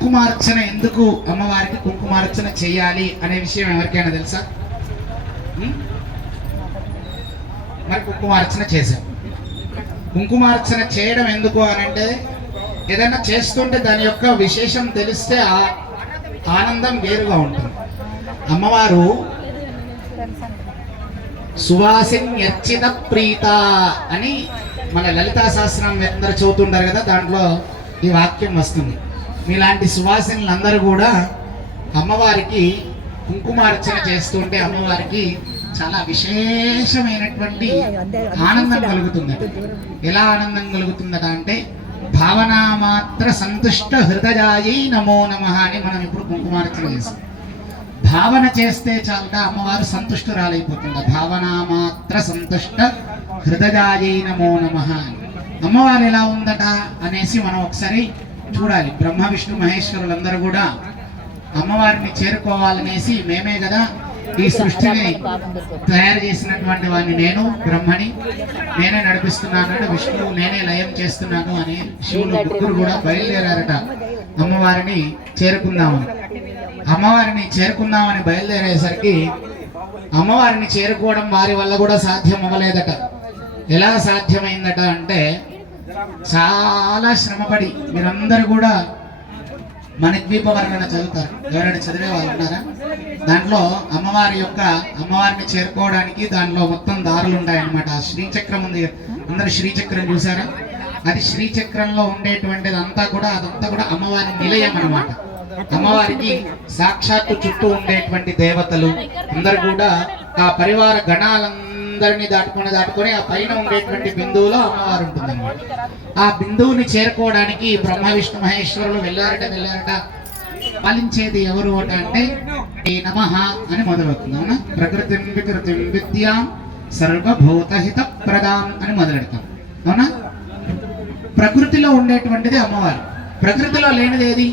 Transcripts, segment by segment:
కుంకుమార్చన ఎందుకు అమ్మవారికి కుంకుమార్చన చేయాలి అనే విషయం ఎవరికైనా తెలుసా? మరి కుంకుమార్చన చేశాం. కుంకుమార్చన చేయడం ఎందుకు అని అంటే, ఏదైనా చేస్తుంటే దాని యొక్క విశేషం తెలిస్తే ఆనందం వేరుగా ఉంటుంది. అమ్మవారు సువాసిన్యర్చిత ప్రీత అని మన లలితా సహస్రం అందరూ చదువుతుంటారు కదా, దాంట్లో ఈ వాక్యం వస్తుంది. మీలాంటి సువాసినులందరూ కూడా అమ్మవారికి కుంకుమార్చన చేస్తుంటే అమ్మవారికి చాలా విశేషమైనటువంటి ఆనందం కలుగుతుంది. ఎలా ఆనందం కలుగుతుందట అంటే, భావనామాత్ర సంతుష్ట హృదయాయై నమో నమః అని మనం ఇప్పుడు కుంకుమార్చన చేస్తాం. భావన చేస్తే చాలట అమ్మవారు సంతుష్టురాలైపోతుంద. భావనామాత్ర సంతుష్ట హృదయాయై నమో నమః. అమ్మవారు ఎలా ఉందట అనేసి మనం ఒకసారి చూడాలి. బ్రహ్మ విష్ణు మహేశ్వరులందరూ కూడా అమ్మవారిని చేరుకోవాలనేసి, మేమే కదా ఈ సృష్టిని తయారు చేసినటువంటి వాడిని, నేను బ్రహ్మని నేనే నడిపిస్తున్నాను, విష్ణువు నేనే లయం చేస్తున్నాను అని శివులు ముగ్గురు కూడా బయలుదేరారట అమ్మవారిని చేరుకుందామని. అమ్మవారిని చేరుకుందామని బయలుదేరేసరికి అమ్మవారిని చేరుకోవడం వారి వల్ల కూడా సాధ్యం అవ్వలేదట. ఎలా సాధ్యమైందట అంటే, చాలా శ్రమపడి, మీరందరూ కూడా మణిద్వీప వర్ణన చదువుతారు, ఎవరైనా చదివే వాళ్ళు ఉన్నారా? దాంట్లో అమ్మవారిని చేరుకోవడానికి దాంట్లో మొత్తం దారులు ఉంటాయన్నమాట. ఆ శ్రీచక్రం ఉంది, అందరు శ్రీచక్రం చూసారా? అది శ్రీచక్రంలో ఉండేటువంటిది అదంతా కూడా అమ్మవారి నిలయం అన్నమాట. అమ్మవారికి సాక్షాత్తు చుట్టూ ఉండేటువంటి దేవతలు అందరు కూడా ఆ పరివార గణాలందరినీ దాటుకొని ఆ పైన ఉండేటువంటి బిందువులో అమ్మవారు ఉంటుంది అన్నమాట. ఆ బిందువుని చేరుకోవడానికి బ్రహ్మ విష్ణు మహేశ్వరులు వెళ్ళారట. పాలించేది ఎవరు అంటే నమః అని మొదలవుతుంది. అవునా? ప్రకృతిం వికృతిం విద్యాం సర్వభూతహిత ప్రదాం అని మొదలెడతాం. అవునా? ప్రకృతిలో ఉండేటువంటిది అమ్మవారు. ప్రకృతిలో లేనిది ఏది?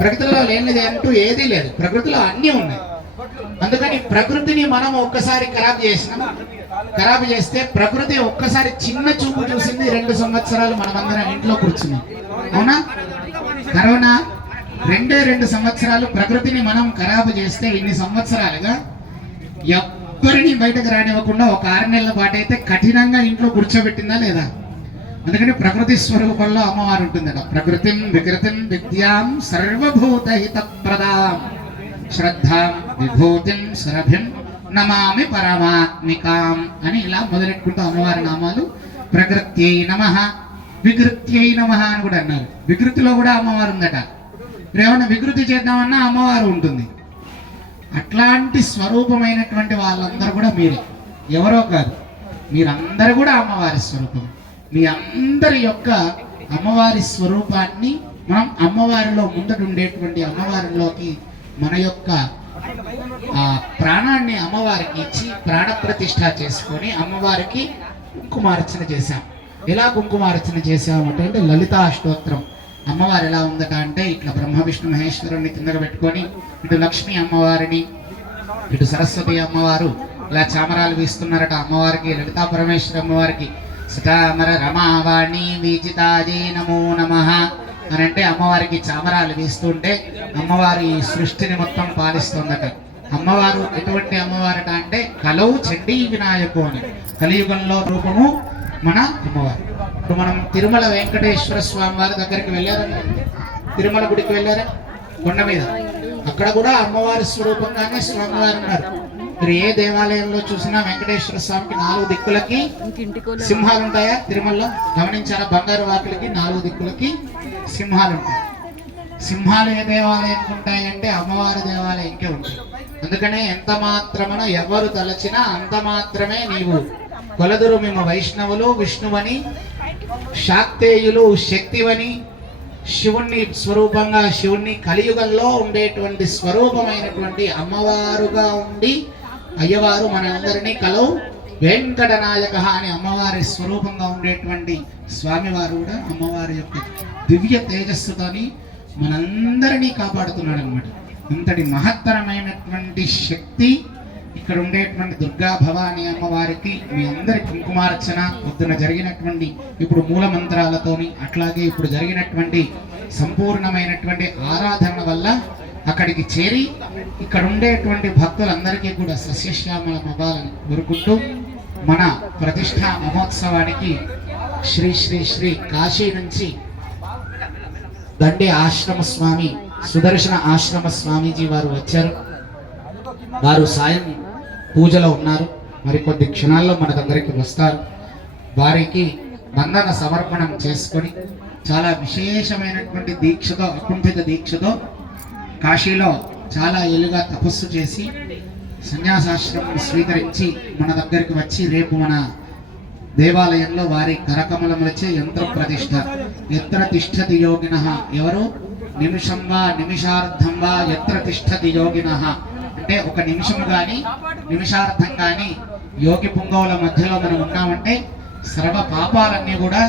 ప్రకృతిలో లేనిది అంటూ ఏదీ లేదు. ప్రకృతిలో అన్నీ ఉన్నాయి. అందుకని ప్రకృతిని మనం ఒక్కసారి ఖరాబు చేస్తే ప్రకృతి ఒక్కసారి చిన్న చూపు చూసింది. 2 సంవత్సరాలు మనమందరం ఇంట్లో కూర్చున్నాం. అవునా? కరోనా 2 సంవత్సరాలు ప్రకృతిని మనం ఖరాబు చేస్తే, ఇన్ని సంవత్సరాలుగా ఎవ్వరిని బయటకు రానివ్వకుండా ఒక 6 నెలల పాటు అయితే కఠినంగా ఇంట్లో కూర్చోబెట్టిందా లేదా? అందుకని ప్రకృతి స్వరూపంలో అమ్మవారు ఉంటుందట. ప్రకృతిం వికృతిం విద్యాం సర్వభూతహిత ప్రదాం శ్రద్ధాం విభూతిం సురభిం నమామి పరమాత్మికాం అని ఇలా మొదలెట్టుకుంటూ అమ్మవారి నామాలు. ప్రకృత్యై నమః, వికృత్యై నమః అని కూడా అన్నారు. వికృతిలో కూడా అమ్మవారు ఉందట. ఏమన్నా వికృతి చేద్దామన్నా అమ్మవారు ఉంటుంది. అట్లాంటి స్వరూపమైనటువంటి వాళ్ళందరూ కూడా మీరే, ఎవరో కాదు, మీరందరూ కూడా అమ్మవారి స్వరూపం. మీ అందరి యొక్క అమ్మవారి స్వరూపాన్ని మనం అమ్మవారిలో ముందట ఉండేటువంటి అమ్మవారిలోకి మన యొక్క ప్రాణాన్ని అమ్మవారికి ఇచ్చి ప్రాణప్రతిష్ఠ చేసుకొని అమ్మవారికి కుంకుమార్చన చేశాం. ఎలా కుంకుమార్చన చేశామంటే లలితా అష్టోత్తరం. అమ్మవారు ఎలా ఉందట అంటే, ఇట్లా బ్రహ్మ విష్ణు మహేశ్వరుని కిందగా పెట్టుకొని ఇటు లక్ష్మీ అమ్మవారిని, ఇటు సరస్వతి అమ్మవారు ఇలా చామరాలు వీస్తున్నారట అమ్మవారికి. లలితా పరమేశ్వరి అమ్మవారికి సటామర రమావాణి విజితాజే నమో నమః అని అంటే అమ్మవారికి చామరాలు వీస్తుంటే అమ్మవారి సృష్టిని మొత్తం పాలిస్తుందట. అమ్మవారు ఎటువంటి అమ్మవారట అంటే, కలౌ చండీ వినాయకు అని, కలియుగంలో రూపము మన అమ్మవారు. ఇప్పుడు మనం తిరుమల వెంకటేశ్వర స్వామి వారి దగ్గరికి వెళ్ళారా? తిరుమల గుడికి వెళ్ళారా? కొండ మీద అక్కడ కూడా అమ్మవారి స్వరూపంగానే స్వామివారు ఉన్నారు. మీరు ఏ దేవాలయంలో చూసినా వెంకటేశ్వర స్వామికి 4 దిక్కులకి సింహాలు ఉంటాయా? తిరుమలలో గమనించారా? బంగారు వాకిలకి 4 దిక్కులకి సింహాలు ఉంటాయి. సింహాలు ఏ దేవాలయానికి ఉంటాయి అంటే అమ్మవారి దేవాలయంకే ఉంటాయి. అందుకనే ఎంత మాత్రమున ఎవరు తలచినా అంత మాత్రమే నీవు కొలదురు మేము వైష్ణవులు విష్ణువని, శాక్తేయులు శక్తివని, శివుణ్ణి స్వరూపంగా శివుణ్ణి కలియుగంలో ఉండేటువంటి స్వరూపమైనటువంటి అమ్మవారుగా ఉండి అయ్యవారు మనందరినీ కలవు వెంకటనాయక అని అమ్మవారి స్వరూపంగా ఉండేటువంటి స్వామివారు కూడా అమ్మవారి యొక్క దివ్య తేజస్సుతోని మనందరినీ కాపాడుతున్నాడు అనమాట. ఇంతటి మహత్తరమైనటువంటి శక్తి ఇక్కడ ఉండేటువంటి దుర్గా భవాని అమ్మవారికి మీ అందరి కుంకుమార్చన పొద్దున జరిగినటువంటి ఇప్పుడు మూల మంత్రాలతోని, అట్లాగే ఇప్పుడు జరిగినటువంటి సంపూర్ణమైనటువంటి ఆరాధన వల్ల అక్కడికి చేరి ఇక్కడ ఉండేటువంటి భక్తులందరికీ కూడా సస్యశ్యామలం అవ్వాలని కోరుకుంటూ మన ప్రతిష్ఠా మహోత్సవానికి శ్రీ శ్రీ శ్రీ కాశీ నుంచి దండి ఆశ్రమ స్వామి సుదర్శన ఆశ్రమ స్వామీజీ వారు వచ్చారు. వారు సాయం పూజలో ఉన్నారు. మరికొద్ది క్షణాల్లో మన దగ్గరికి వస్తారు. వారికి వందన సమర్పణం చేసుకొని చాలా విశేషమైనటువంటి దీక్షతో, అకుంఠిత దీక్షతో కాశీలో చాలా ఏళ్ళుగా తపస్సు చేసి సన్యాసాశ్రమం స్వీకరించి మన దగ్గరికి వచ్చి రేపు మన దేవాలయంలో వారి కరకమలములచే యంత్ర ప్రతిష్ఠ. ఎత్ర తిష్టతి యోగినః, ఎవరు నిమిషం వా నిమిషార్థం వా ఎత్ర తిష్టతి యోగినః అంటే ఒక నిమిషం కానీ నిమిషార్థం కానీ యోగి పుంగవుల మధ్యలో మనం ఉన్నామంటే సర్వ పాపాలన్నీ కూడా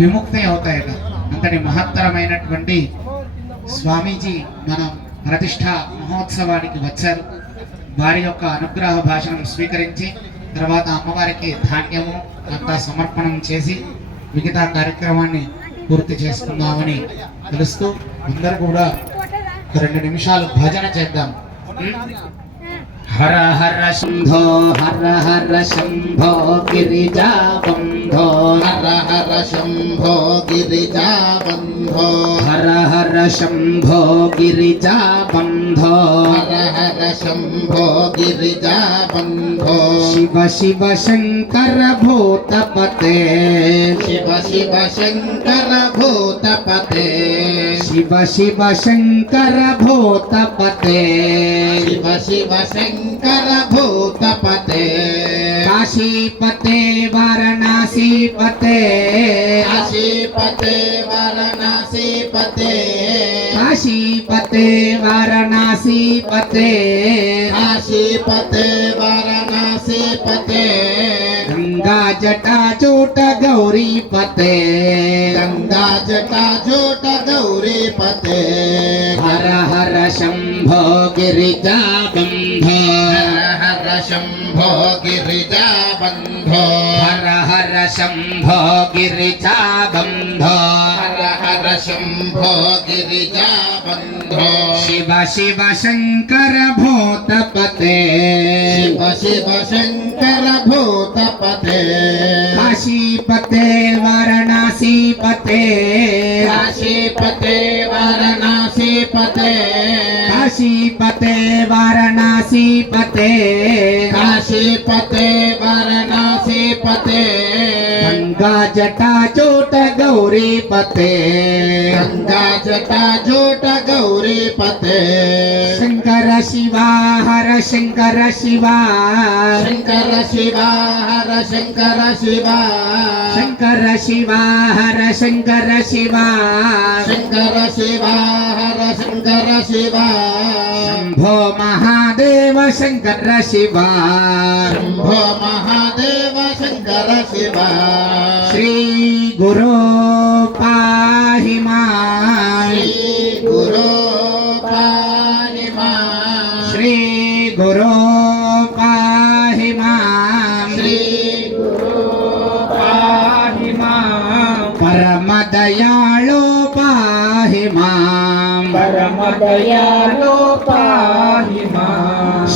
విముక్తి అవుతాయట. అంతటి మహత్తరమైనటువంటి స్వామీజీ మన ప్రతిష్ఠా మహోత్సవానికి వచ్చారు. వారి యొక్క అనుగ్రహ భాషణం స్వీకరించి తర్వాత అమ్మవారికి ధాన్యము అంతా సమర్పణం చేసి మిగతా కార్యక్రమాన్ని పూర్తి చేసుకుందామని తెలుస్తూ అందరూ కూడా 2 నిమిషాలు భజన చేద్దాం. హర హర శంభో హర హర శంభో గిరిజా బంధో హర హర శంభో గిరిజా బంధో హర హర శంభో గిరిజా బంధో హర హర శంభో గిరిజా బంధో శివ శివ శంకర భూతపతే శివ శివ శంకర భూతపతే శివ శివ శంకర భూతపతే శివ శివ శంకర భూతపతే కాశీపతే వారణాసీపతే కాశీపతే వారణాసీపతే కాశీపతే వారణాసీపతే కాశీపతే వారణాసీపతే గంగా జటాచూట గౌరీపతే గంగా జటాజూట గౌరీపతే హర హర శంభో గిరిజా బంధో హర హర శంభో గిరిజా బంధో హర హర శంభో గిరిజా బంధో హర హర శంభో గిరిజా బంధో శివ శివ శంకర భూతపతే శివ శివ శంకర భూతపతే కాశీపతే వారణాసీపతే కాశీపతే వారణాసీపతే కాశీపతే వారణాసీపతే కాశీపతే వారణాసీపతే గంగా జటాచూట గౌరీపతే గంగా జటాజూట గౌరీపతే శంకర శివ హర శంకర శివ శంకర శివ హర శంకర శివ శంకర శివ హర శంకర శివ శంకర శివ హర శంకర శివ శంభో మహాదేవ శంకర శివ శంభో మహాదేవ శంకర శివ శ్రీ గురో పాహి మాం శ్రీ గురు పాణి శ్రీ గురో పాహి మాం శ్రీ గురు పాణి పరమ దయాళో పాహి మాం పరమ దయాళో పాహి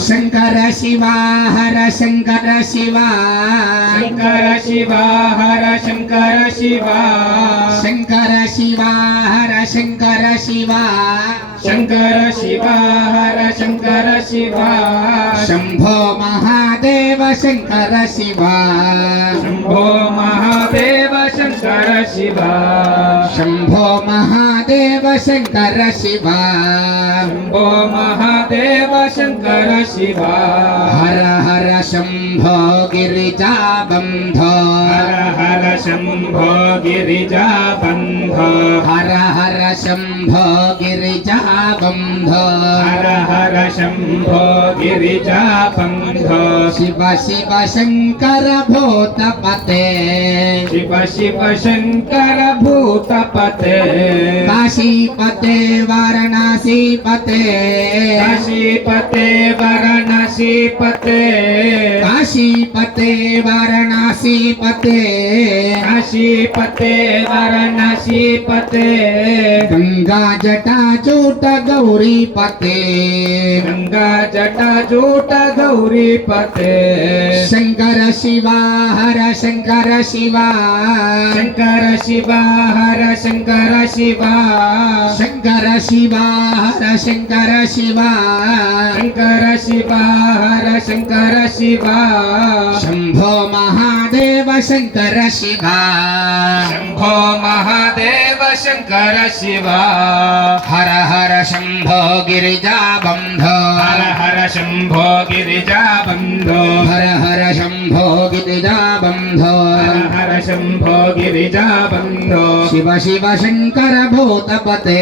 శంకర శివ హర శంకర శివ శంకర శివ హర శంకర శివ శంకర శివ హర శంకర శివ శంకర శివ హర శంకర శివ శంభో మహాదేవ శంకర శివ శంభో మహాదేవ శంకర శివ శంభో మహాదేవ శంకర శివ శంభో మహాదేవ శంకర శివ హర హర శంభో గిరిజా బంధో హర హర శంభో గిరిజా బంధో హర హర శంభో గిరిజా బంధో హర హర శంభో గిరిజా బంధో శివ శివ శంకర భూతపతే శివ శివ శంకర భూతపతే కాశీపతే వారణాసీపతే కాశీపతే వారణాసీపతే కాశీపతే వారణాసీపతే काशीपते वाराणसीपते गंगा जटाजूट गौरीपते गंगा जटाजूट गौरीपते शंकर शिवा हर शंकर शिवा शंकर शिवा हर शंकर शिवा शंकर शिवा हर शंकर शिवा शंकर शिवा हर शंकर शिवा शंभो महादेव शंकर शिवा शंभो महादेव शंकर शिवा हर हर शंभो गिरिजा बंधो हर हर शंभो गिरिजा बंधो हर हर शंभो गिरिजा बंधो हर हर शंभो गिरिजा बंधो शिव शिव शंकर भूतपते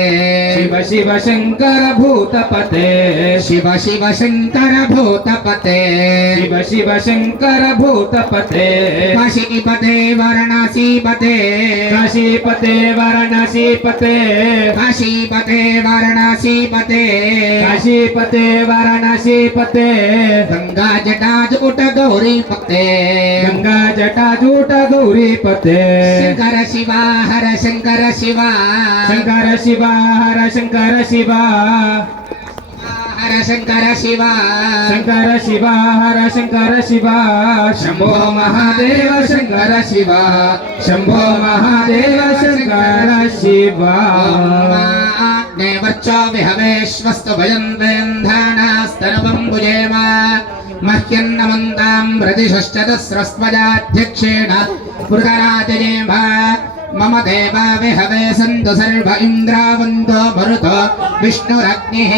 शिव शिव शंकर भूतपते शिव शिव शंकर भूतपते शिव शिव शंकर भूतपते काशीपते वाराणसीपते काशीपते वाराणसीपते काशीपते वाराणसीपते काशीपते वाराणसीपते गंगा जटाजूट गौरीपते गंगा जटाजूट गौरीपते शंकर शिवा हर शंकर शिवा शंकर शिवा हर शंकर शिवा हर शंकर शिवा शंकर शिवा हर शंकर शिवा शंभो महादेव शंकर शिवा शंभो महादेव शंकर शिवा अग्नेवर्चो विहवेश्वस्तु भयन्वेन्धानास्तनवं भुजेम मह्यन्नमन्तां प्रतिशश्चतस्रस्त्वजाध्यक्षेण पृतराजयेम मम देवा विहवे सन्तु सर्व इन्द्रावन्तो मरुतो विष्णुरग्निः